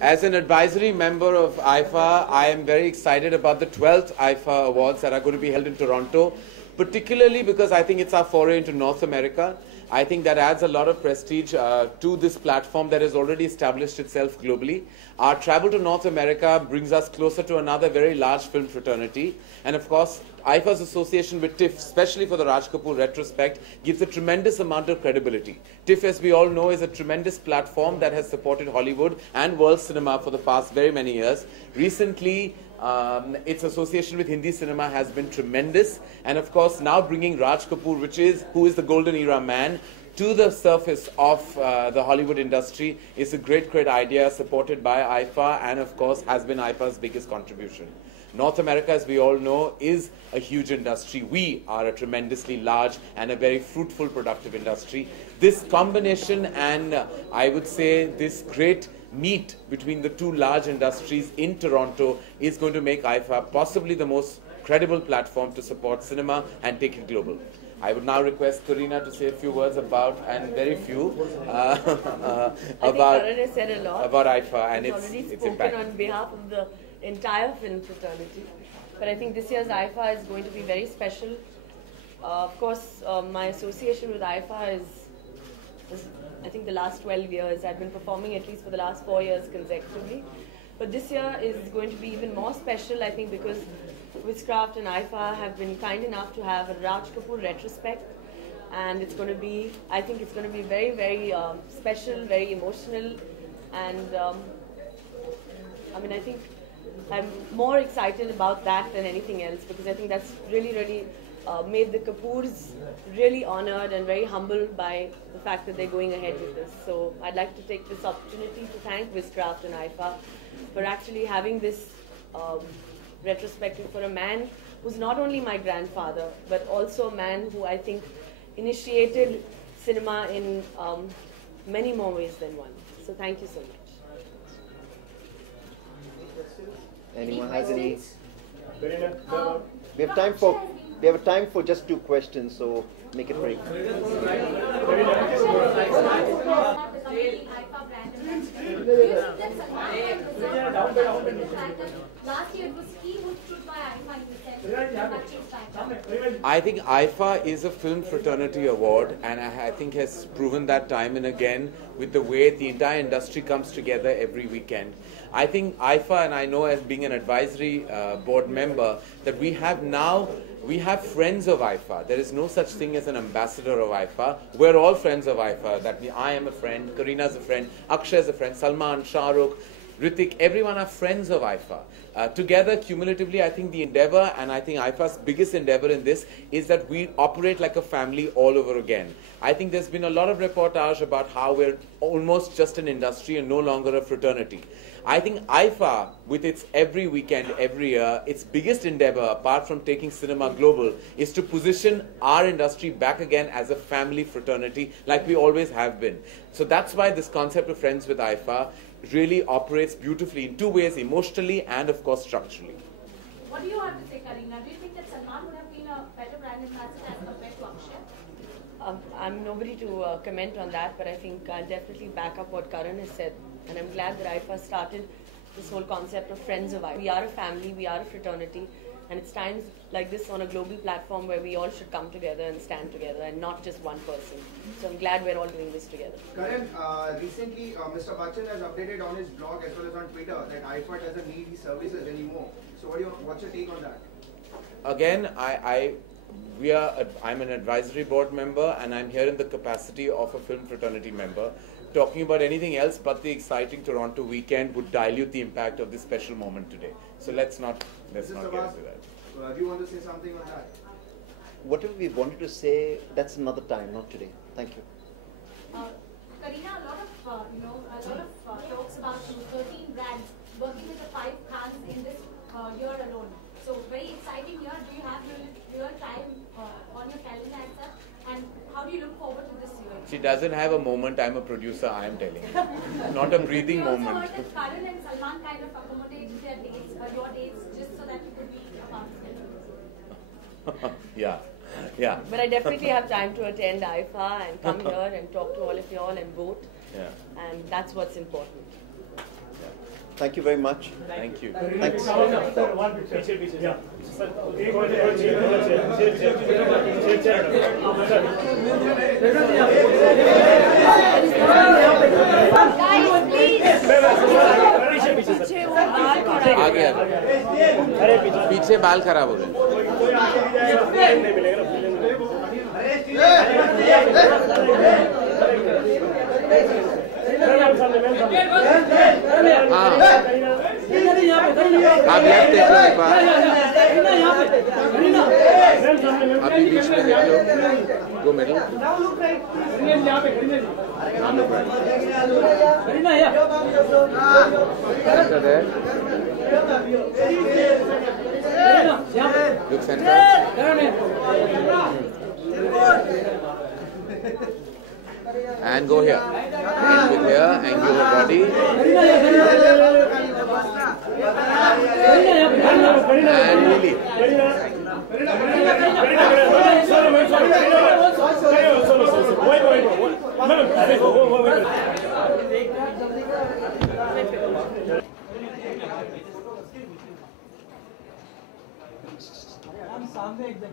As an advisory member of IIFA, I am very excited about the 12th IIFA Awards that are going to be held in Toronto, particularly because I think it's our foray into North America. I think that adds a lot of prestige to this platform that has already established itself globally. Our travel to North America brings us closer to another very large film fraternity. And of course, IIFA's association with TIFF, especially for the Raj Kapoor retrospect, gives a tremendous amount of credibility. TIFF, as we all know, is a tremendous platform that has supported Hollywood and world cinema for the past very many years. Recently, its association with Hindi cinema has been tremendous, and of course now bringing Raj Kapoor, who is the golden era man, to the surface of the Hollywood industry is a great idea, supported by IIFA, and of course has been IIFA's biggest contribution. North America, as we all know, is a huge industry. We are a tremendously large and a very fruitful, productive industry. This combination and I would say this great meet between the two large industries in Toronto is going to make IIFA possibly the most credible platform to support cinema and take it global. I would now request Kareena to say a few words about, and very few, about Karan has said a lot about IIFA and its spoken impact. On behalf of the entire film fraternity. But I think this year's IIFA is going to be very special. Of course, my association with IIFA is I think the last 12 years. I've been performing at least for the last 4 years consecutively. But this year is going to be even more special, I think, because Witchcraft and IIFA have been kind enough to have a Raj Kapoor retrospect. And it's going to be, I think it's going to be very, very special, very emotional. And I mean, I think I'm more excited about that than anything else, because I think that's really made the Kapoors really honored and very humbled by the fact that they're going ahead with this. So I'd like to take this opportunity to thank Witchcraft and IIFA for actually having this retrospective for a man who's not only my grandfather, but also a man who I think initiated cinema in many more ways than one. So thank you so much. Anyone has any? We have time for just 2 questions, so make it brief. Last year it was he who stood by IIFA in the I think IIFA is a film fraternity award, and I think has proven that time and again with the way the entire industry comes together every weekend. I think IIFA, and I know as being an advisory board member, that we have friends of IIFA. There is no such thing as an ambassador of IIFA. We're all friends of IIFA. That means I am a friend, Kareena is a friend, Akshay is a friend, Salman, Shah Rukh, Ritik, everyone are friends of IIFA. Together, cumulatively, I think the endeavor, and I think IIFA's biggest endeavor in this, is that we operate like a family all over again. I think there's been a lot of reportage about how we're almost just an industry and no longer a fraternity. I think IIFA, with its every weekend, every year, its biggest endeavor, apart from taking cinema global, is to position our industry back again as a family fraternity, like we always have been. So that's why this concept of Friends with IIFA really operates beautifully in 2 ways, emotionally and, of course, structurally. What do you have to say, Kareena? Do you think that Salman would have been a better brand ambassador as compared to Akshay? I'm nobody to comment on that, but I think I'll definitely back up what Karan has said. And I'm glad that IIFA started this whole concept of Friends of IIFA. We are a family, we are a fraternity, and it's times like this on a global platform where we all should come together and stand together and not just one person. So I'm glad we're all doing this together. Karan, recently Mr. Bachchan has updated on his blog as well as on Twitter that IIFA doesn't need these services anymore. So what's your take on that? Again, I'm an advisory board member, and I'm here in the capacity of a film fraternity member. Talking about anything else but the exciting Toronto weekend would dilute the impact of this special moment today. So let's not get into that. Do you want to say something on that? Whatever we wanted to say, that's another time, not today. Thank you. Kareena, a lot of talks about 13 brands working with the 5 Khans in this year alone. So very exciting year. Do you have your time on your calendar and such? And how do you look forward to this year? She doesn't have a moment. I'm a producer, I am telling you. Not a breathing We also moment. heard that Karan and Salman kind of accommodate their dates, your dates, just so that you could be a part of it. Yeah. But I definitely have time to attend IIFA and come here and talk to all of you all and vote. Yeah. And that's what's important. Thank you very much. Thank you. Thanks. आगे पीछे बाल खराब हो रहे हैं. हाँ आप left देख लो एक बार. अभी बीच में देख लो. गो middle. Center there. Look center. And go here. And with here, angle your body. And really. सामने एकदम